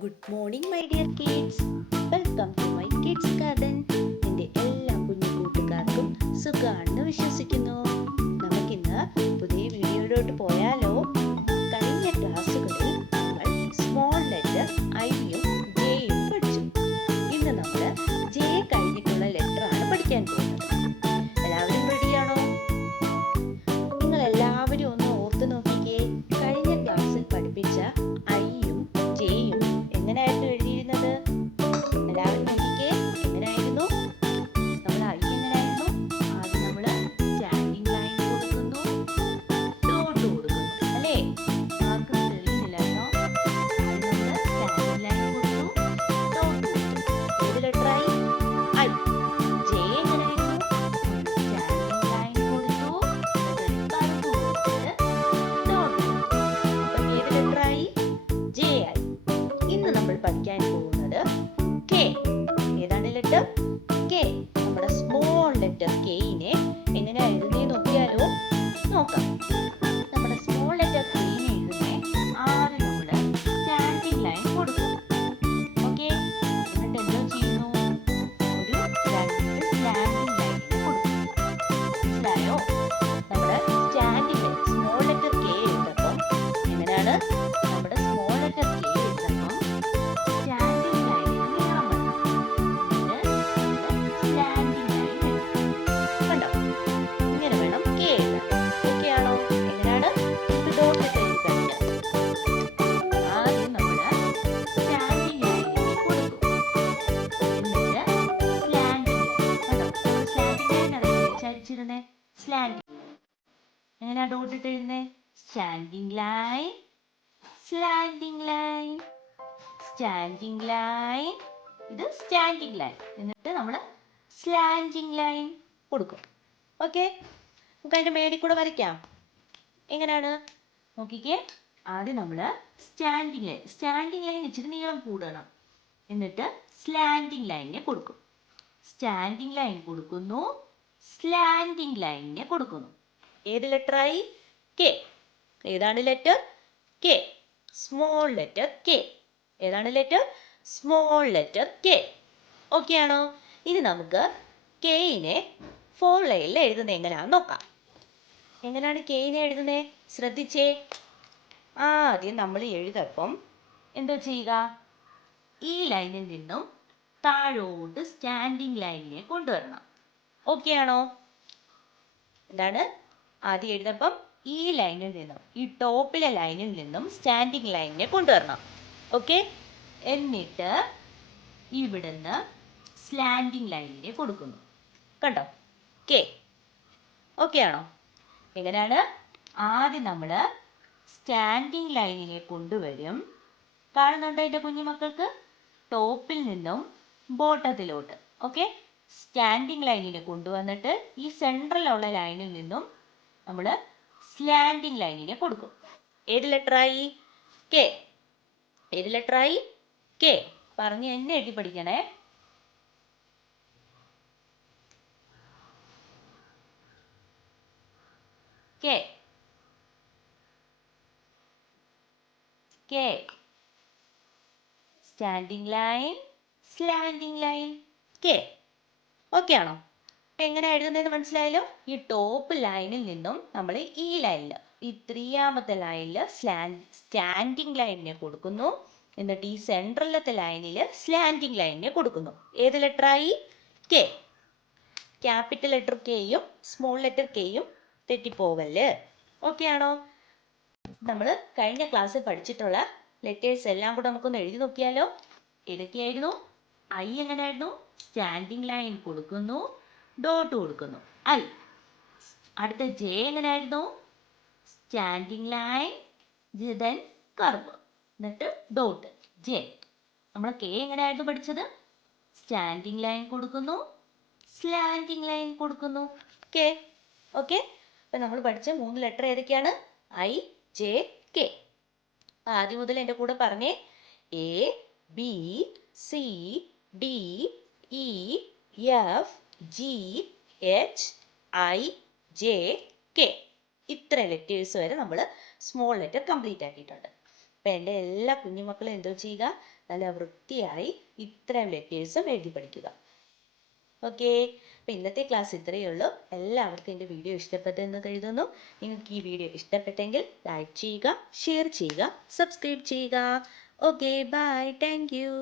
Good morning my dear kids. Welcome to my kids garden. എൻ്റെ എല്ലാ കുഞ്ഞു കൂട്ടുകാർക്കും സുഖമാണെന്ന് വിശ്വസിക്കുന്നു. നമുക്കിന്ന് പുതിയ വീഡിയോയിലോട്ട് പോയാലോ? കഴിഞ്ഞ ക്ലാസ്സുകളിൽ നമ്മൾ സ്മോൾ ലെറ്റർ ഐയും ജെയും പഠിച്ചു. ഇന്ന് നമ്മൾ ജെ കഴിഞ്ഞിട്ടുള്ള ലെറ്റർ ആണ് പഠിക്കാൻ പോകുന്നത്. എല്ലാവരും റെഡിയാണോ? നിങ്ങൾ എല്ലാവരും ഒന്ന് ഓർത്ത് നോക്കിക്കേ. കഴിഞ്ഞ ക്ലാസ്സിൽ പഠിപ്പിച്ച ഐയും ജെയും എങ്ങനെയായിരുന്നു എഴുതിയിരുന്നത്? എല്ലാവരും നോക്കിക്കേ, എങ്ങനെയായിരുന്നു? നമ്മൾ ഐ എങ്ങനെയായിരുന്നു? ആദ്യം നമ്മൾ സ്റ്റാൻഡിങ് ലൈൻ കൊടുക്കുന്നു, ഡോട്ട് കൊടുക്കുന്നു, അല്ലേ? ആർക്കും തെളിയുന്നില്ല കേട്ടോ. ആദ്യം നമ്മൾ സ്റ്റാൻഡിങ് ലൈൻ കൊടുത്തു, ഡോട്ട് കൊടുത്തു. ഏത് ലെറ്റർ ആയി? ഐ. ജെ എങ്ങനെയായിരുന്നു? സ്റ്റാൻഡിങ് ലൈൻ കൊടുത്തു, കറുപ്പ് കൊടുത്തിട്ട് ഡോട്ട് കൊടുത്തു. അപ്പം ഏത് ലെറ്റർ ആയി? ജെ ആയി. ഇന്ന് നമ്മൾ പഠിക്കാൻ പോകുന്നത് കെ. ഏതാണ് ലെറ്റർ? കെ. നമ്മുടെ സ്മോൾ ലെറ്റർ കെയിനെ എങ്ങനെയാ എഴുതുന്നേ നോക്കിയാലോ? നോക്കാം. നമ്മുടെ സ്മോൾ ലെറ്റർ കെയിനെ എഴുതുന്നേ ആദ്യം നമ്മൾ സ്റ്റാൻഡിങ് ലൈൻ കൊടുക്കും. ഓക്കെ, എന്നിട്ട് എന്തോ ചെയ്യുന്നു? ഒരു രണ്ട് സ്റ്റാൻഡിങ് ലൈൻ കൊടുക്കും. മനസ്സിലായോ? നമ്മുടെ standing line small letter K എഴുതുമ്പോൾ എങ്ങനെയാണ്? നമ്മുടെ സ്മോൾ ലെറ്റർ കെ എഴുതുമ്പോൾ സ്റ്റാൻഡിങ് ലൈനിന് നീളം വേണം. എന്നിട്ട് സ്റ്റാൻഡിങ് ലൈൻ എഴുതും. കണ്ടോ? ഇങ്ങനെ വേണം കെ എഴുതാൻ. ഓക്കെ ആണോ? എങ്ങനെയാണ്? ഇത് ഡോട്ട് ഇട്ട് എഴുതി കഴിഞ്ഞാൽ ആദ്യം നമ്മൾ സ്റ്റാൻഡിങ് ലൈനിനെ കൊടുക്കും. എന്നിട്ട് സ്ലാൻഡിങ് ലൈൻ. കണ്ടോ? നമ്മൾ സ്ലാൻഡിങ് ലൈൻ അറിയില്ലേ ചരിച്ചിരുന്നേ? സ്ലാൻഡിങ്. എങ്ങനെയാ ഡോട്ട് ഇട്ട് എഴുതുന്നേ? Standing line, slanting line, standing line. ഇത് സ്റ്റാൻഡിങ് ലൈൻ. എന്നിട്ട് നമ്മൾ സ്ലാൻഡിങ് ലൈൻ കൊടുക്കും. ഓക്കെ, നമുക്ക് അതിൻ്റെ മേടിൽ കൂടെ വരയ്ക്കാം. എങ്ങനെയാണ് നോക്കിക്കേ. ആദ്യം നമ്മൾ സ്റ്റാൻഡിങ് ലൈൻ ഇച്ചിരി നീളം കൂടണം. എന്നിട്ട് സ്ലാൻഡിങ് ലൈനിനെ കൊടുക്കും. സ്റ്റാൻഡിങ് ലൈൻ കൊടുക്കുന്നു, സ്ലാൻഡിങ് ലൈനിനെ കൊടുക്കുന്നു. ഏത് ലെറ്ററായി? കെ. ഏതാണ് letter? K. Small letter K. ഏതാണ് letter? Small letter K. Okay ആണോ? ഇനി നമുക്ക് കെയിനെ 4 ലൈനിൽ എഴുതുന്നത് എങ്ങനെയാണെന്ന് നോക്കാം. എങ്ങനെയാണ് കെയിനെ എഴുതുന്നത്? ശ്രദ്ധിച്ചേ. ആദ്യം നമ്മൾ എഴുതപ്പം എന്തോ ചെയ്യുക? ഈ ലൈനിൽ നിന്നും താഴോട്ട് സ്റ്റാൻഡിങ് ലൈനിനെ കൊണ്ടുവരണം. ഓക്കെ ആണോ? എന്താണ്? ആദ്യം എഴുതപ്പം ഈ ലൈനിൽ നിന്നും, ഈ ടോപ്പിലെ ലൈനിൽ നിന്നും സ്റ്റാൻഡിങ് ലൈനിനെ കൊണ്ടുവരണം. ഓക്കെ, എന്നിട്ട് ഇവിടുന്ന് സ്ലാൻഡിങ് ലൈനിനെ കൊടുക്കുന്നു. കണ്ടോ? കെ. ഓക്കെ ആണോ? എങ്ങനെയാണ്? ആദ്യം നമ്മൾ സ്റ്റാൻഡിങ് ലൈനിനെ കൊണ്ടുവരും. കാണുന്നുണ്ടോ എൻ്റെ കുഞ്ഞുമക്കൾക്ക്? ടോപ്പിൽ നിന്നും ബോട്ടത്തിലോട്ട്. ഓക്കെ, സ്റ്റാൻഡിങ് ലൈനിനെ കൊണ്ടുവന്നിട്ട് ഈ സെൻട്രലുള്ള ലൈനിൽ നിന്നും നമ്മൾ സ്ലാൻഡിങ് ലൈനിനെ കൊടുക്കും. ഏത് ലെറ്ററായി? കെ. ഏത് ലെറ്ററായി? കെ. പറഞ്ഞ് എന്നെ എഴുതി പഠിക്കണേ. K. K. Standing line, slanting line, K. Okay ആണോ? എങ്ങനെ എഴുതുന്നതെന്ന് മനസ്സിലായല്ലോ? ഈ ടോപ്പ് ലൈനിൽ നിന്നും നമ്മൾ ഈ ലൈനിൽ, ഈ 3ാമത്തെ ലൈനിൽ സ്റ്റാൻഡിങ് ലൈനിനെ കൊടുക്കുന്നു. എന്നിട്ട് ഈ സെൻട്രലത്തെ ലൈനിൽ സ്ലാൻഡിങ് ലൈനിനെ കൊടുക്കുന്നു. ഏത് ലെറ്ററായി? കെ. ക്യാപിറ്റൽ ലെറ്റർ കെയും സ്മോൾ ലെറ്റർ കെയും തെറ്റിപ്പോകല്ലേ? ഓക്കെ ആണോ? നമ്മൾ കഴിഞ്ഞ ക്ലാസ്സിൽ പഠിച്ചിട്ടുള്ള ലെറ്റേഴ്സ് എല്ലാം കൂടെ നമുക്കൊന്ന് എഴുതി നോക്കിയാലോ? ഏതൊക്കെയായിരുന്നു? ഐ എങ്ങനെയായിരുന്നു? സ്റ്റാൻഡിങ് ലൈൻ കൊടുക്കുന്നു, ഡോട്ട് കൊടുക്കുന്നു, ഐ. അടുത്ത ജെ എങ്ങനെയായിരുന്നു? സ്റ്റാൻഡിങ് ലൈൻ, ദെൻ കർവ്, എന്നിട്ട് ഡോട്ട്, ജെ. നമ്മൾ കെ എങ്ങനെയായിരുന്നു പഠിച്ചത്? സ്റ്റാൻഡിങ് ലൈൻ കൊടുക്കുന്നു, സ്ലാൻഡിങ് ലൈൻ കൊടുക്കുന്നു, കെ. ഓക്കെ, അപ്പം നമ്മൾ പഠിച്ച 3 ലെറ്റർ ഏതൊക്കെയാണ്? I, J, K. ആദ്യം മുതൽ എൻ്റെ കൂടെ പറഞ്ഞേ. A, B, C, D, E, F, G, H, I, J, K. ഇത്ര ലെറ്റേഴ്സ് വരെ നമ്മൾ സ്മോൾ ലെറ്റർ കംപ്ലീറ്റ് ആക്കിയിട്ടുണ്ട്. അപ്പം എൻ്റെ എല്ലാ കുഞ്ഞുമക്കളും എന്തോ ചെയ്യുക? നല്ല വൃത്തിയായി ഇത്രയും ലെറ്റേഴ്സും എഴുതി പഠിക്കുക. ഓക്കെ, അപ്പോൾ ഇന്നത്തെ ക്ലാസ് ഇത്രയേ ഉള്ളൂ. എല്ലാവർക്കും എൻ്റെ വീഡിയോ ഇഷ്ടപ്പെട്ടെന്ന് കരുതുന്നു. നിങ്ങൾക്ക് ഈ വീഡിയോ ഇഷ്ടപ്പെട്ടെങ്കിൽ ലൈക്ക് ചെയ്യുക, ഷെയർ ചെയ്യുക, സബ്സ്ക്രൈബ് ചെയ്യുക. Okay, bye, thank U.